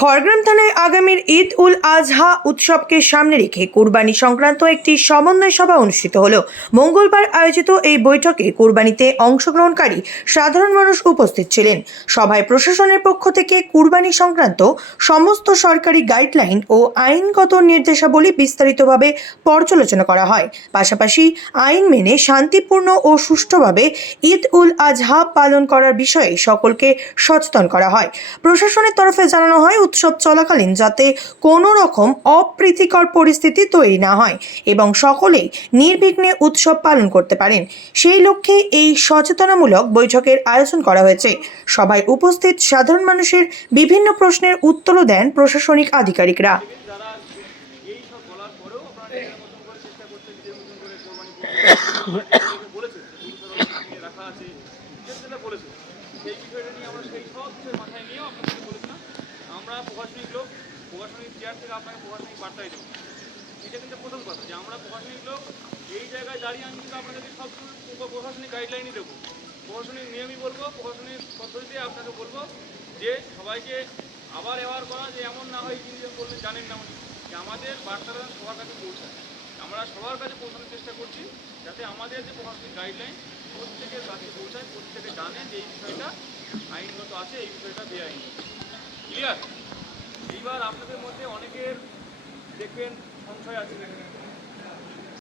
খড়গ্রাম থানায় আগামীর ঈদ উল আজহা উৎসবকে সামনে রেখে কুরবানি সংক্রান্ত একটি সমন্বয় সভা অনুষ্ঠিত হলো। মঙ্গলবার আয়োজিত এই বৈঠকে কুরবানিতে অংশগ্রহণকারী সাধারণ মানুষ উপস্থিত ছিলেন। সভায় প্রশাসনের পক্ষ থেকে কুরবানি সংক্রান্ত সমস্ত সরকারি গাইডলাইন ও আইনগত নির্দেশাবলী বিস্তারিতভাবে পর্যালোচনা করা হয়। পাশাপাশি আইন মেনে শান্তিপূর্ণ ও সুষ্ঠুভাবে ঈদ উল আজহা পালন করার বিষয়ে সকলকে সচেতন করা হয়। প্রশাসনের তরফে জানানো হয়, উৎসব চলাকালীন যাতে কোনো রকম অপ্রীতিকর পরিস্থিতি তৈরি না হয় এবং সকলেই নির্বিঘ্নে উৎসব পালন করতে পারেন, সেই লক্ষ্যে এই সচেতনামূলক বৈঠকের আয়োজন করা হয়েছে। সভায় উপস্থিত সাধারণ মানুষের বিভিন্ন প্রশ্নের উত্তরও দেন প্রশাসনিক আধিকারিকরা। সেই বিষয়টা নিয়ে আমরা সেই সব বিষয় মাথায় নিয়েও আপনাদেরকে বলেছিলাম আমরা প্রশাসনিক লোক, প্রশাসনিক চেয়ার থেকে আপনাকে প্রশাসনিক বার্তাই দেবো। এটা কিন্তু প্রথম কথা যে আমরা প্রশাসনিক লোক এই জায়গায় দাঁড়িয়ে আমি কিন্তু আপনাদেরকে সব প্রশাসনিক গাইডলাইনই দেবো, প্রশাসনিক নিয়মই বলবো, প্রশাসনিক পদ্ধতিতে আপনাকে বলবো যে সবাইকে আবার অ্যাওয়ার করা, যে এমন না হয় এই জিনিস বললেন জানেন না উনি, যে আমাদের বার্তাটা সবার কাছে পৌঁছায়। আমরা সবার কাছে পৌঁছানোর চেষ্টা করছি যাতে আমাদের যে প্রশাসনিক গাইডলাইন প্রত্যেকের কাছে পৌঁছায়, প্রত্যেকে জানে যে এই বিষয়টা আইনগত আছে, এই বিষয়টা বেআইনি। ক্লিয়ার? এইবার আপনাদের মধ্যে অনেকের দেখবেন সংশয় আছে,